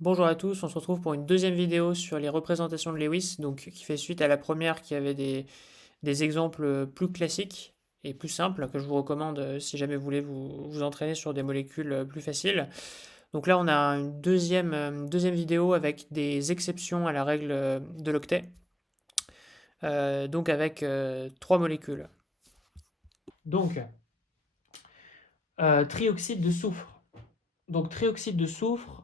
Bonjour à tous, on se retrouve pour une deuxième vidéo sur les représentations de Lewis, donc qui fait suite à la première qui avait des exemples plus classiques et plus simples que je vous recommande si jamais vous voulez vous entraîner sur des molécules plus faciles. Donc là, on a une deuxième vidéo avec des exceptions à la règle de l'octet, donc avec trois molécules. Donc, trioxyde de soufre. Donc, trioxyde de soufre,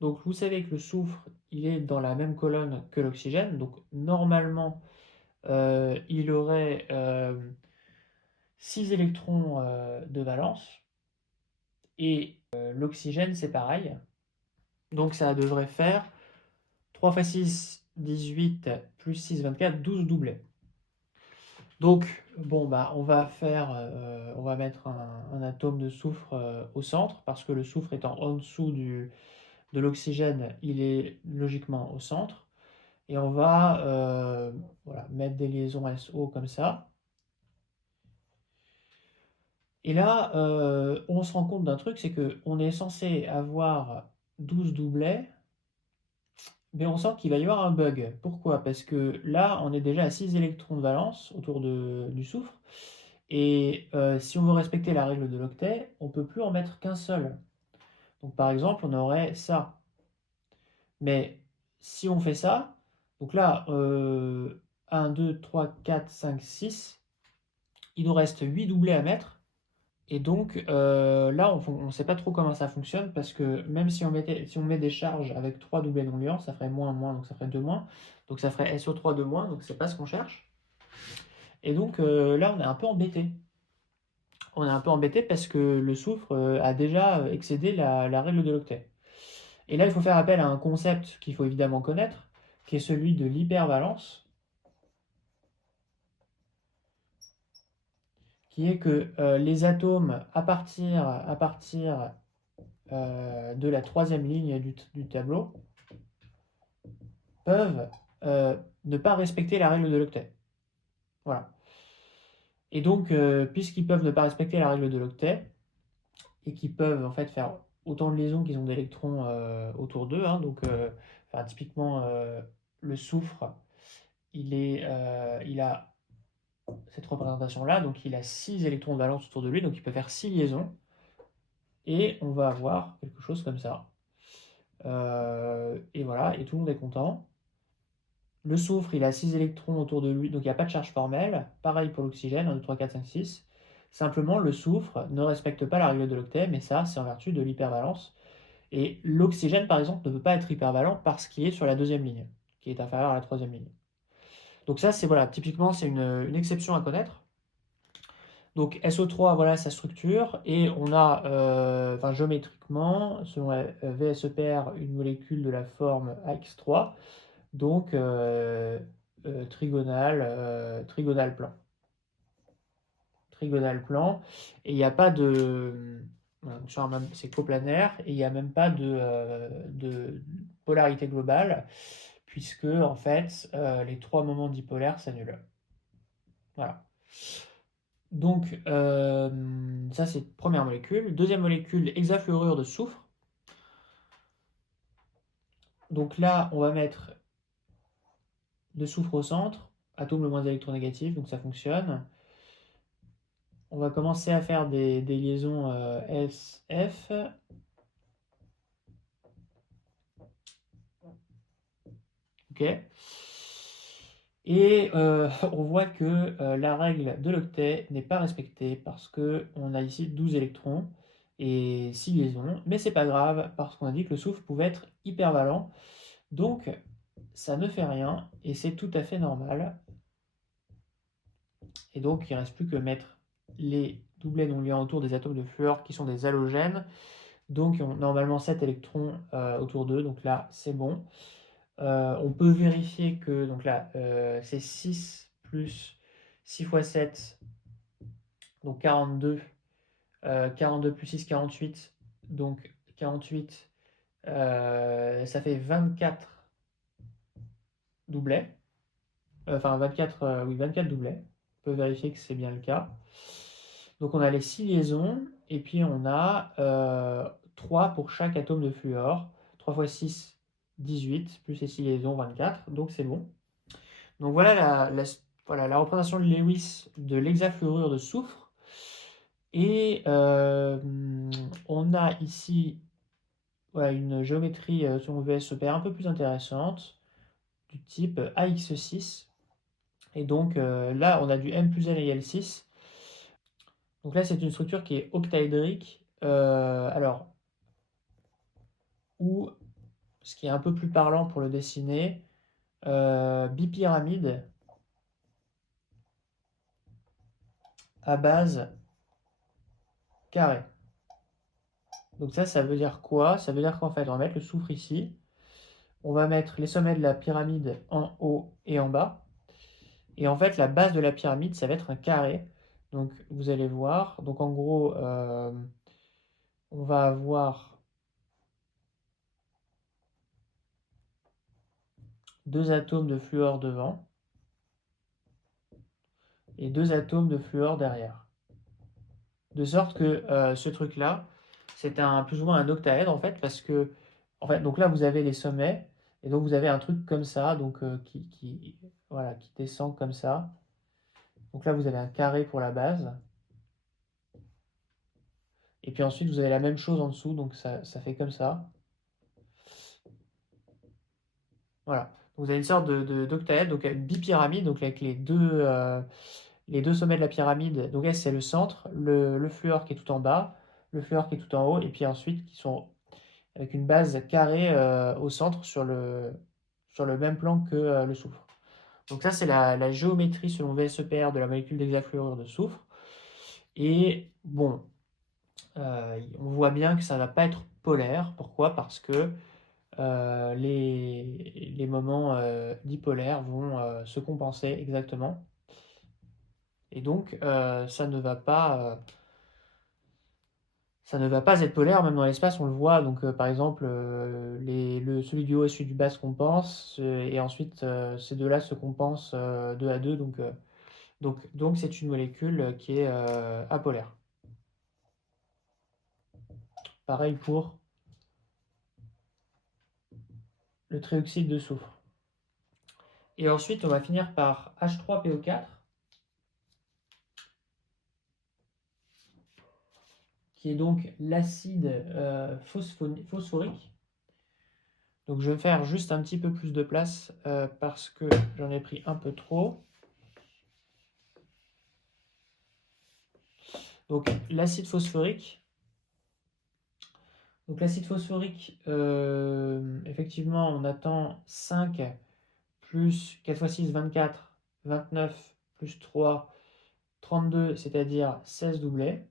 donc vous savez que le soufre, il est dans la même colonne que l'oxygène, donc normalement, il aurait 6 électrons de valence et l'oxygène c'est pareil. Donc ça devrait faire 3 fois 6, 18 plus 6, 24, 12 doublets. Donc bon bah on va mettre un atome de soufre au centre parce que le soufre étant en dessous de l'oxygène, il est logiquement au centre. Et on va voilà, mettre des liaisons SO comme ça. Et là, on se rend compte d'un truc, c'est qu'on est censé avoir 12 doublets, mais on sent qu'il va y avoir un bug. Pourquoi? Parce que là, on est déjà à 6 électrons de valence autour du soufre, et si on veut respecter la règle de l'octet, on ne peut plus en mettre qu'un seul. Donc par exemple, on aurait ça. Mais si on fait ça, donc là, 1, 2, 3, 4, 5, 6, il nous reste 8 doublets à mettre. Et donc là, on ne sait pas trop comment ça fonctionne parce que même si on met des charges avec 3 doublets non liants, ça ferait moins, moins, donc ça ferait 2 moins. Donc ça ferait SO3 de moins, donc c'est pas ce qu'on cherche. Et donc là, on est un peu embêté. On est un peu embêté parce que le soufre a déjà excédé la règle de l'octet. Et là, il faut faire appel à un concept qu'il faut évidemment connaître, qui est celui de l'hypervalence, qui est que les atomes, à partir de la troisième ligne du tableau, peuvent ne pas respecter la règle de l'octet. Voilà. Et donc, puisqu'ils peuvent ne pas respecter la règle de l'octet, et qu'ils peuvent en fait faire autant de liaisons qu'ils ont d'électrons autour d'eux, hein, donc enfin, typiquement le soufre, il a cette représentation-là, donc il a 6 électrons de valence autour de lui, donc il peut faire 6 liaisons, et on va avoir quelque chose comme ça. Et voilà, et tout le monde est content. Le soufre, il a 6 électrons autour de lui, donc il n'y a pas de charge formelle. Pareil pour l'oxygène, 1, 2, 3, 4, 5, 6. Simplement, le soufre ne respecte pas la règle de l'octet, mais ça, c'est en vertu de l'hypervalence. Et l'oxygène, par exemple, ne peut pas être hypervalent parce qu'il est sur la deuxième ligne, qui est inférieure à la troisième ligne. Donc ça, c'est voilà, typiquement, c'est une exception à connaître. Donc SO3, voilà sa structure, et on a, enfin, géométriquement, selon VSEPR, une molécule de la forme AX3, donc trigonal plan. Trigonal plan, et il n'y a pas de. Voilà, c'est coplanaire, et il n'y a même pas de polarité globale, puisque en fait, les trois moments dipolaires s'annulent. Voilà. Donc, ça c'est première molécule. Deuxième molécule, hexafluorure de soufre. Donc là, on va mettre de soufre au centre, atome le moins électronégatif, donc ça fonctionne. On va commencer à faire des liaisons SF. Ok. Et on voit que la règle de l'octet n'est pas respectée parce qu'on a ici 12 électrons et 6 liaisons. Mais c'est pas grave parce qu'on a dit que le soufre pouvait être hypervalent. Donc ça ne fait rien et c'est tout à fait normal. Et donc il ne reste plus que mettre les doublets non liants autour des atomes de fluor qui sont des halogènes. Donc ils ont normalement 7 électrons autour d'eux, donc là c'est bon. On peut vérifier que donc là c'est 6 plus 6 fois 7, donc 42. 42 plus 6, 48. Donc 48, ça fait 24 doublets. Enfin 24, oui, 24 doublets. On peut vérifier que c'est bien le cas. Donc on a les 6 liaisons, et puis on a 3 pour chaque atome de fluor. 3 fois 6, 18, plus les 6 liaisons, 24, donc c'est bon. Donc voilà voilà la représentation de Lewis de l'hexafluorure de soufre. Et on a ici voilà, une géométrie selon VSEPR un peu plus intéressante, du type AX6. Et donc là, on a du M plus N égale 6. Donc là, c'est une structure qui est octaédrique. Alors, ou, ce qui est un peu plus parlant pour le dessiner, bipyramide à base carrée. Donc ça veut dire quoi? Ça veut dire qu'en fait, on va mettre le soufre ici. On va mettre les sommets de la pyramide en haut et en bas. Et en fait, la base de la pyramide, ça va être un carré. Donc vous allez voir. Donc en gros, on va avoir deux atomes de fluor devant et deux atomes de fluor derrière. De sorte que ce truc-là, c'est plus ou moins un octaèdre en fait, parce que en fait, donc là vous avez les sommets, et donc vous avez un truc comme ça, donc voilà, qui descend comme ça. Donc là vous avez un carré pour la base, et puis ensuite vous avez la même chose en dessous, donc ça fait comme ça. Voilà. Donc vous avez une sorte d'octaèdre, donc bipyramide, donc avec les deux sommets de la pyramide. Donc S c'est le centre, le fluor qui est tout en bas, le fluor qui est tout en haut, et puis ensuite qui sont avec une base carrée au centre sur le même plan que le soufre. Donc ça, c'est la géométrie selon VSEPR de la molécule d'hexafluorure de soufre. Et bon, on voit bien que ça ne va pas être polaire. Pourquoi? Parce que les moments dipolaires vont se compenser exactement. Et donc, ça ne va pas être polaire, même dans l'espace, on le voit. Donc, par exemple, celui du haut et celui du bas se compensent, et ensuite, ces deux-là se compensent deux à deux. Donc c'est une molécule qui est apolaire. Pareil pour le trioxyde de soufre. Et ensuite, on va finir par H3PO4, qui est donc l'acide phosphorique. Donc je vais faire juste un petit peu plus de place parce que j'en ai pris un peu trop. Donc l'acide phosphorique. Donc l'acide phosphorique, effectivement, on attend 5 plus 4 x 6, 24, 29, plus 3, 32, c'est-à-dire 16 doublets.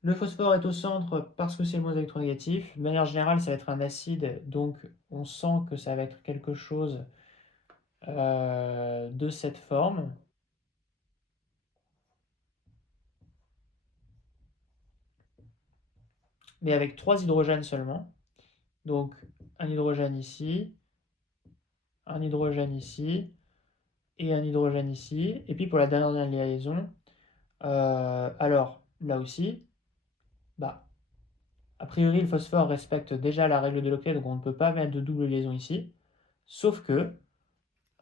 Le phosphore est au centre parce que c'est le moins électronégatif. De manière générale, ça va être un acide, donc on sent que ça va être quelque chose de cette forme. Mais avec 3 hydrogènes seulement. Donc un hydrogène ici, un hydrogène ici, et un hydrogène ici. Et puis pour la dernière liaison, alors là aussi, bah, a priori le phosphore respecte déjà la règle de l'octet, donc on ne peut pas mettre de double liaison ici. Sauf que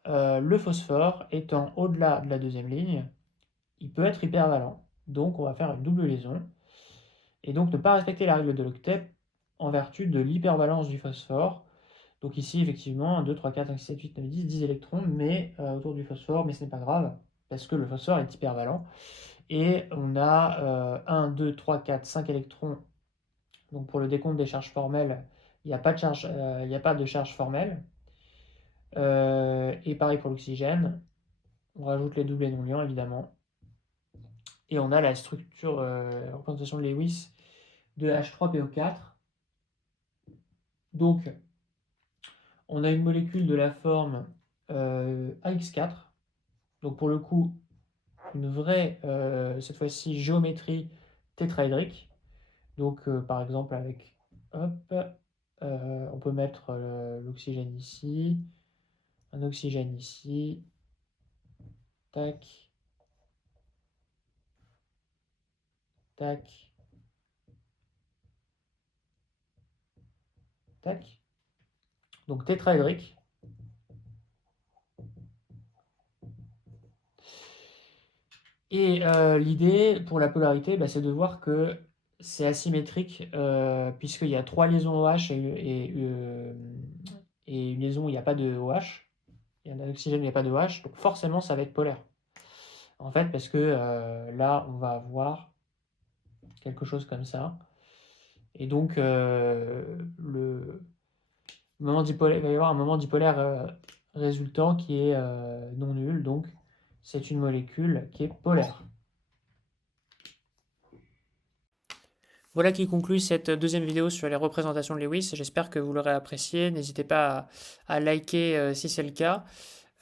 le phosphore étant au-delà de la deuxième ligne, il peut être hypervalent. Donc on va faire une double liaison. Et donc ne pas respecter la règle de l'octet en vertu de l'hypervalence du phosphore. Donc ici, effectivement, 1, 2, 3, 4, 5, 6, 7, 8, 9, 10, 10 électrons, mais autour du phosphore, mais ce n'est pas grave, parce que le phosphore est hypervalent. Et on a 1, 2, 3, 4, 5 électrons. Donc pour le décompte des charges formelles, il n'y a pas de charge formelle. Et pareil pour l'oxygène. On rajoute les doublés non liants, évidemment. Et on a la structure, représentation de Lewis de H3PO4. Donc, on a une molécule de la forme AX4. Donc pour le coup, une vraie, cette fois-ci, géométrie tétraédrique. Donc par exemple avec, hop, on peut mettre l'oxygène ici, un oxygène ici, tac, tac, Tac. Donc tétraédrique. Et l'idée pour la polarité, bah, c'est de voir que c'est asymétrique, puisqu'il y a 3 liaisons OH et une liaison où il n'y a pas de OH. Il y a un oxygène où il n'y a pas de OH, donc forcément ça va être polaire. En fait, parce que là, on va avoir quelque chose comme ça. Et donc, le moment dipolaire, il va y avoir un moment dipolaire résultant qui est non nul, donc c'est une molécule qui est polaire. Voilà qui conclut cette deuxième vidéo sur les représentations de Lewis. J'espère que vous l'aurez apprécié. N'hésitez pas à liker si c'est le cas.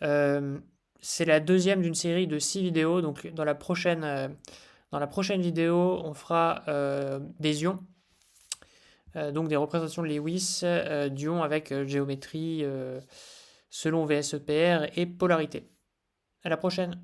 Euh, c'est la deuxième d'une série de 6 vidéos. Donc dans la prochaine vidéo, on fera des ions. Donc des représentations de Lewis d'ions avec géométrie selon VSEPR et polarité. À la prochaine.